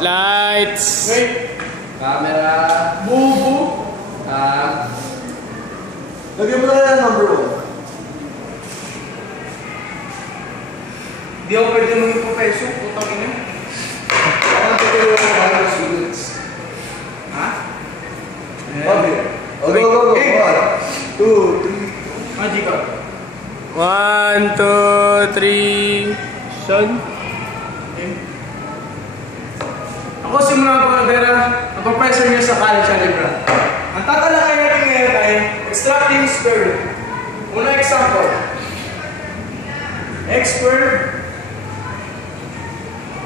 Lights. Wait. Camera. Bubu. Lagyan mo na lang number 1. Di ako pwede maging professor. Putang ina. Parang tutulong mo mga students. Ha? Okay. Go, go, go. 1, 2, 3. Magic ka. 1, 2, 3. Son. Ako simula ko ang professor niya sa college algebra. Ang tatalakay natin ngayon ay extracting square root. Una example. X squared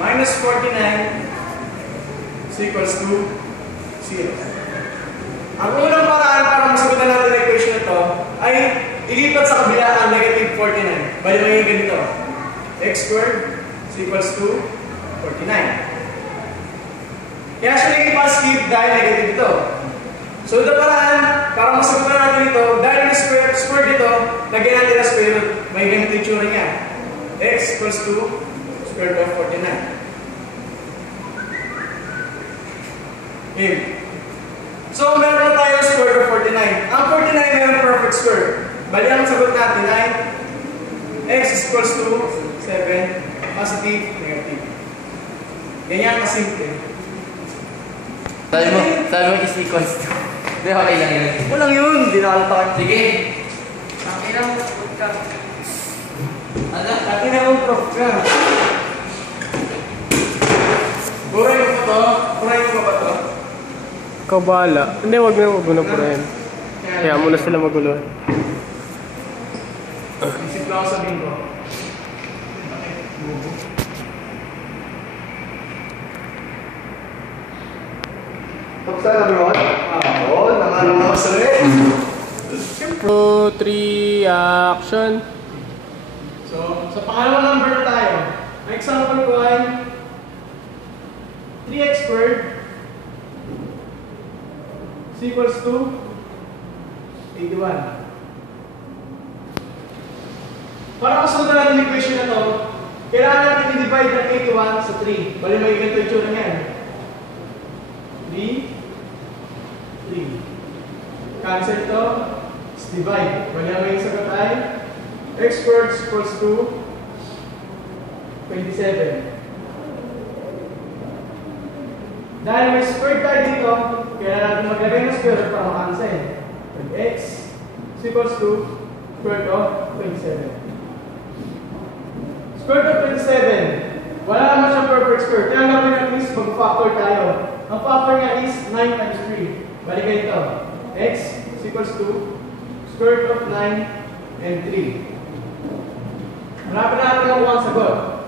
minus 49 is equals to 0. Ang unang paraan para masagutan natin ang equation na ito ay ilipat sa kabila ang negative 49. Bali magiging ganito. X squared is equals to 49. Kaya siya naging positive dahil negative ito. So ito paraan para masagutan natin ito, dahil may square dito, lagyan natin ang square root. May ganito yung tsura niya. X equals to square root of 49. Okay. So meron na tayo square root of 49. Ang 49 meron perfect square. Bali ang sagot natin ay x equals to 7, positive, negative. Ganyan kasimple. Sabi mo is equals to. Hindi, okay lang yun. Walang yun, di nakalata. Sige. Okay lang, sagot ka. Ano? Akin na yung prof ka. Buray mo ba ito? Buray mo ba ito? Ikaw bahala. Hindi, wag na purahin. Kaya muna sila magulo. Isip lang ako sabihin ko. Tapos na number 1? Oo, nangalang ako sa rin. 2, 3, action. So, sa pangalawang number tayo. Ang example ko ay 3x squared is equals to 81. Para masunod natin yung equation na to, kailangan natin i-divide ng 81 sa 3. Bali may ganito yung tsura niyan. 3. Cancel ito. Let's divide. Bali may sagot ay x squared is equals to 27. Dahil may squared tayo dito, kailangan natin maglagay ng square root para makancel. X is equals to square root of 27. Square root of 27. Wala naman siyang perfect square. Kaya natin natin is mag-factor tayo. Ang factor niya is 9 times 3. Balik ito. X is equals to square root of 9 and 3. Hanapin natin ang mukhang sagot.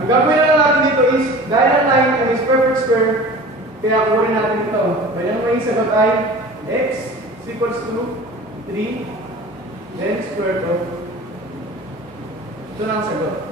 Ang gagawin na lang natin dito is, dahil ang 9 is perfect square, kaya kukunin natin ito. Kaya ang maging sagot ay x is equals to 3 then square root of. Ito na ang sagot.